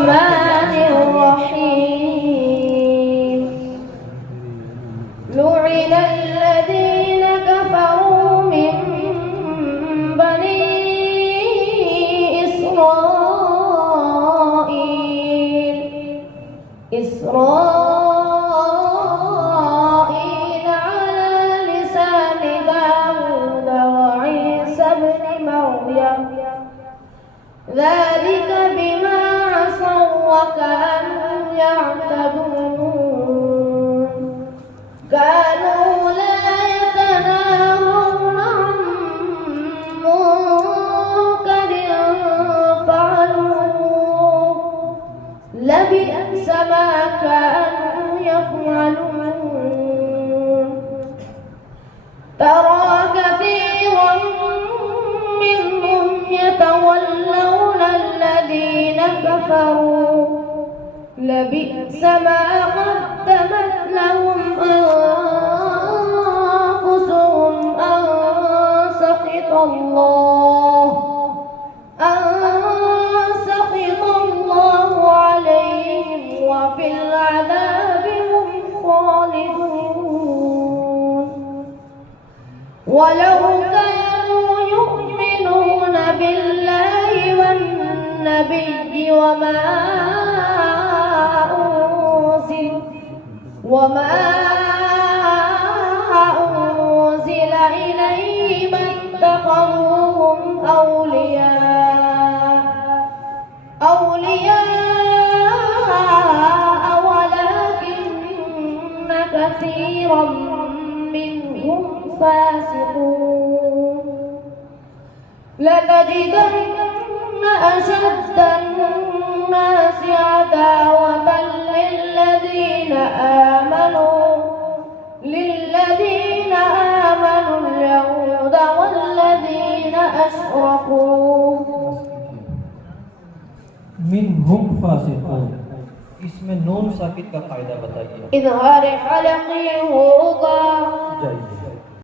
الرحمن الرحيم لعن الذين كفروا من بني إسرائيل على لسان داود وعيسى بن مريم ذلك بما عصوا وكانوا يعتدون كانوا لا يتناهون عن منكر فعلوه لبئس ما كانوا يفعلون ترى كثيرا منهم يتولون الذين كفروا لبئس ما قدمت لهم أنفسهم أن سخط الله عليهم وفي العذاب هم خالدون ولو كانوا يؤمنون بالله والنبي وما أنزل إليه ما اتخذوهم أولياء ولكن كثيرا منهم فاسقون لتجدن أشد الناس عداوة للذين آمنوا اليهود والذين أشركوا मिनहुम फासिकून इसमें नून साकित का कायदा बताइए इजहार हलक़ी होगा जाइए